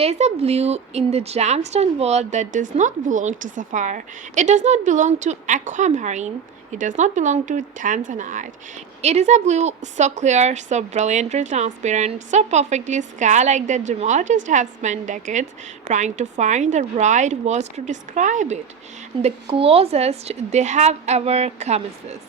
There's a blue in the gemstone world that does not belong to sapphire. It does not belong to aquamarine. It does not belong to tanzanite. It is a blue so clear, so brilliantly transparent, so perfectly sky-like that gemologists have spent decades trying to find the right words to describe it. And the closest they have ever come is this.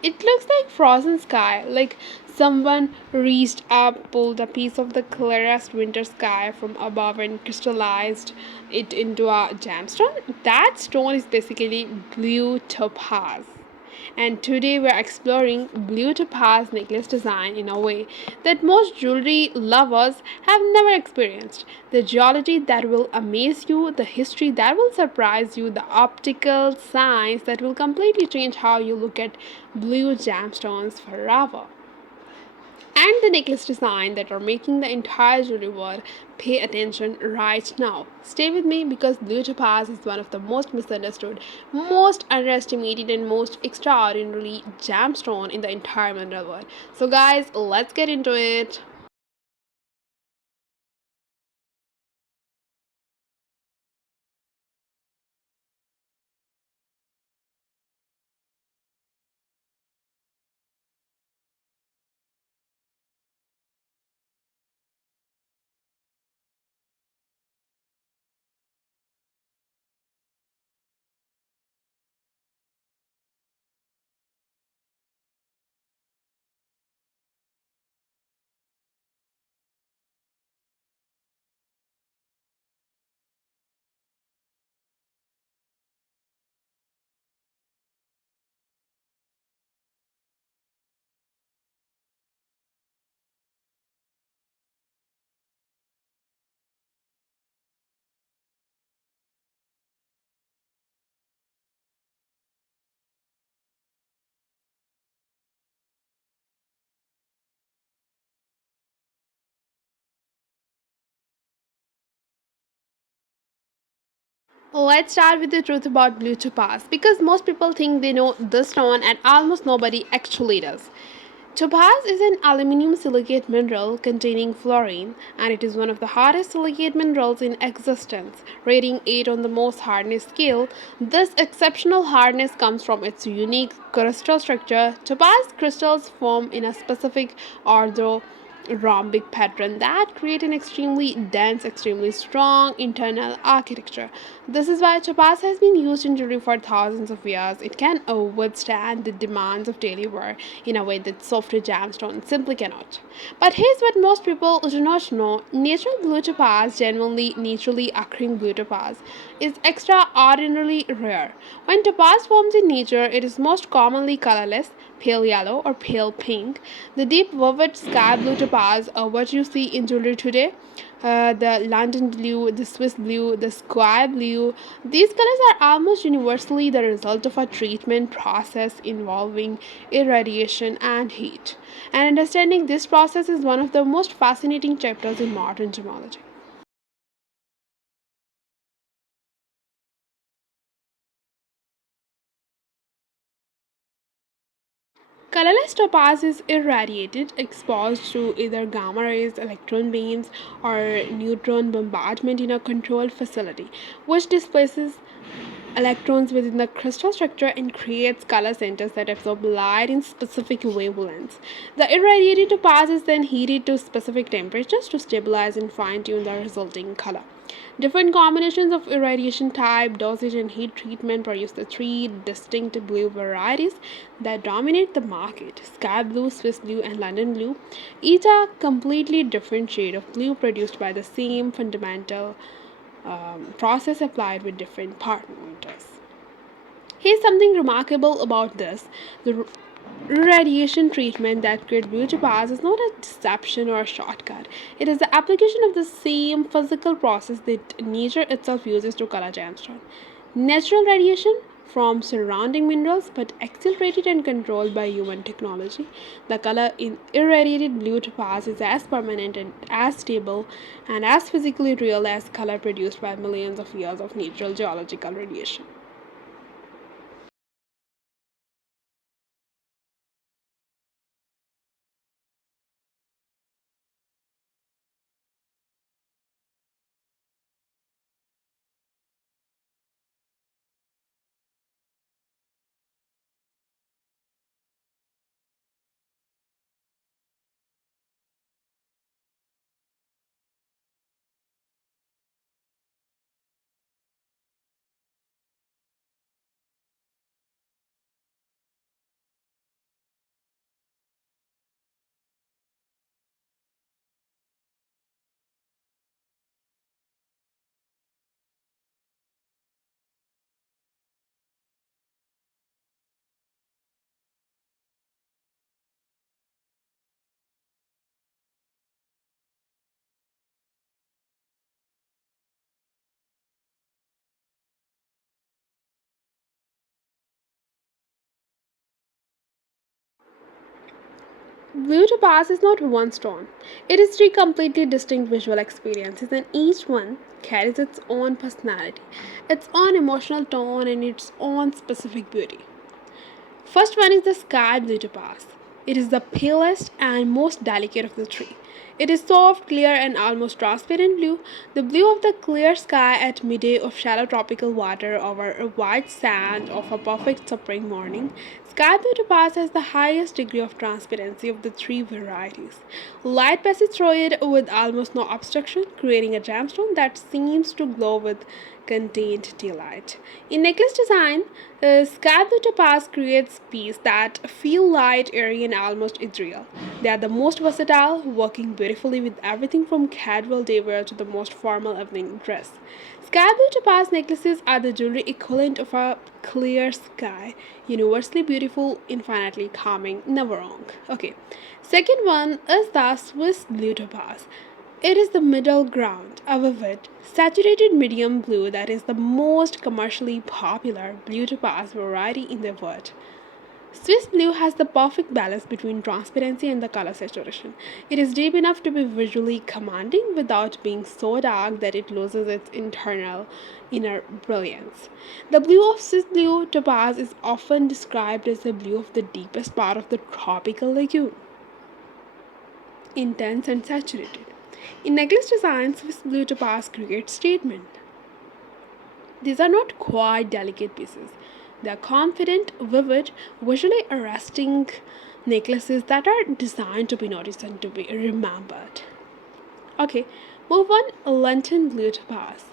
It looks like frozen sky, like someone reached up, pulled a piece of the clearest winter sky from above and crystallized it into a gemstone. That stone is basically blue topaz. And today we're exploring blue topaz necklace design in a way that most jewelry lovers have never experienced. The geology that will amaze you, the history that will surprise you, the optical science that will completely change how you look at blue gemstones forever, and the necklace design that are making the entire jewelry world pay attention right now. Stay with me because blue topaz is one of the most misunderstood, most underestimated, and most extraordinarily gemstone in the entire mineral world. So, guys, let's get into it. Let's start with the truth about blue topaz because most people think they know this stone and almost nobody actually does. Topaz is an aluminum silicate mineral containing fluorine, and it is one of the hardest silicate minerals in existence, rating 8 on the most hardness scale. This exceptional hardness comes from its unique crystal structure. Topaz crystals form in a specific ortho rhombic pattern that create an extremely dense, extremely strong internal architecture. This is why topaz has been used in jewelry for thousands of years. It can withstand the demands of daily wear in a way that softer gemstones simply cannot. But here's what most people do not know: natural blue topaz, genuinely naturally occurring blue topaz, is extraordinarily rare. When topaz forms in nature, it is most commonly colorless, pale yellow or pale pink. The deep vivid sky blue topaz, what you see in jewelry today, the London blue, the Swiss blue, the sky blue, these colors are almost universally the result of a treatment process involving irradiation and heat. And understanding this process is one of the most fascinating chapters in modern gemology. Colorless topaz is irradiated, exposed to either gamma rays, electron beams, or neutron bombardment in a controlled facility, which displaces electrons within the crystal structure and creates color centers that absorb light in specific wavelengths. The irradiated topaz is then heated to specific temperatures to stabilize and fine tune the resulting color. Different combinations of irradiation type, dosage, and heat treatment produce the three distinct blue varieties that dominate the market: Sky Blue, Swiss Blue, and London Blue. Each a completely different shade of blue produced by the same fundamental process applied with different parameters. Here's something remarkable about this: the radiation treatment that creates blue topaz is not a deception or a shortcut. It is the application of the same physical process that nature itself uses to color gemstone. Natural radiation from surrounding minerals, but accelerated and controlled by human technology. The color in irradiated blue topaz is as permanent and as stable and as physically real as color produced by millions of years of natural geological radiation. Blue Topaz is not one stone. It is three completely distinct visual experiences, and each one carries its own personality, its own emotional tone, and its own specific beauty. First one is the Sky Blue Topaz. It is the palest and most delicate of the three. It is soft, clear, and almost transparent blue, the blue of the clear sky at midday of shallow tropical water over a white sand of a perfect spring morning. Sky Blue Topaz has the highest degree of transparency of the three varieties. Light passes through it with almost no obstruction, creating a gemstone that seems to glow with contained daylight. In necklace design, Sky Blue Topaz creates pieces that feel light, airy, and almost ethereal. They are the most versatile, working beautifully with everything from casual day wear to the most formal evening dress. Sky Blue Topaz necklaces are the jewelry equivalent of a clear sky, universally beautiful, infinitely calming, never wrong. Okay, second one is the Swiss Blue Topaz. It is the middle ground, a vivid, saturated medium blue that is the most commercially popular blue topaz variety in the world. Swiss blue has the perfect balance between transparency and the color saturation. It is deep enough to be visually commanding without being so dark that it loses its internal inner brilliance. The blue of Swiss blue topaz is often described as the blue of the deepest part of the tropical lagoon, intense and saturated. In necklace designs, Swiss Blue Topaz creates statement. These are not quite delicate pieces. They are confident, vivid, visually arresting necklaces that are designed to be noticed and to be remembered. Okay, move on. London Blue Topaz.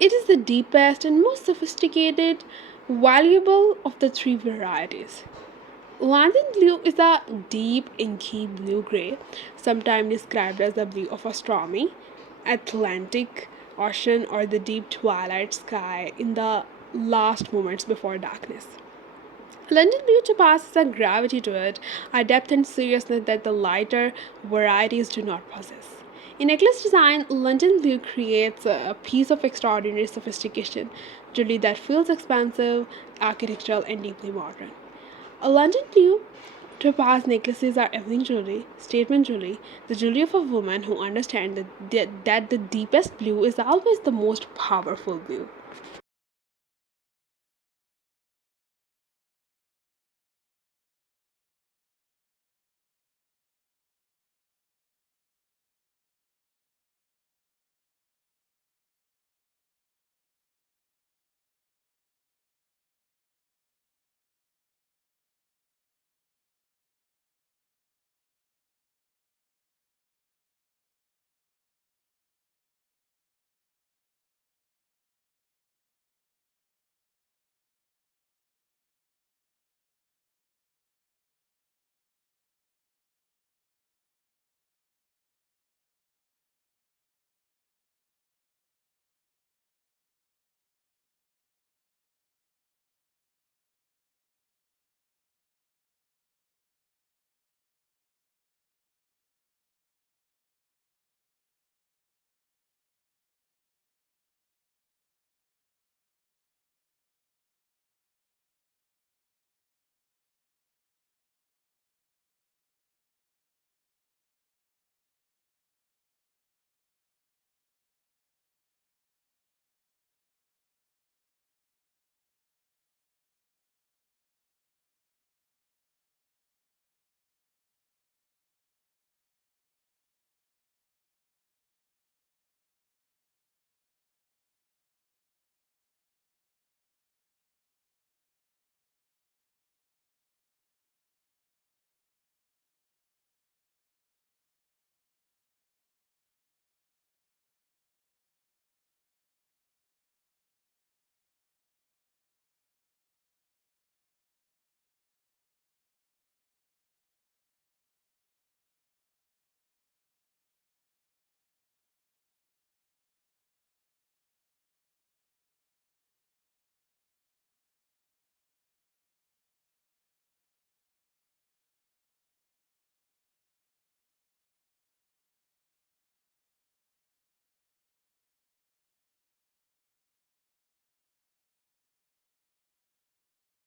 It is the deepest and most sophisticated, valuable of the three varieties. London blue is a deep inky blue gray, sometimes described as the blue of a stormy Atlantic Ocean or the deep twilight sky in the last moments before darkness. London blue topaz has a gravity to it, a depth and seriousness that the lighter varieties do not possess. In necklace design, London blue creates a piece of extraordinary sophistication, jewelry that feels expansive, architectural, and deeply modern. A London blue topaz necklaces are evening jewelry, statement jewelry, the jewelry of a woman who understands that the deepest blue is always the most powerful blue.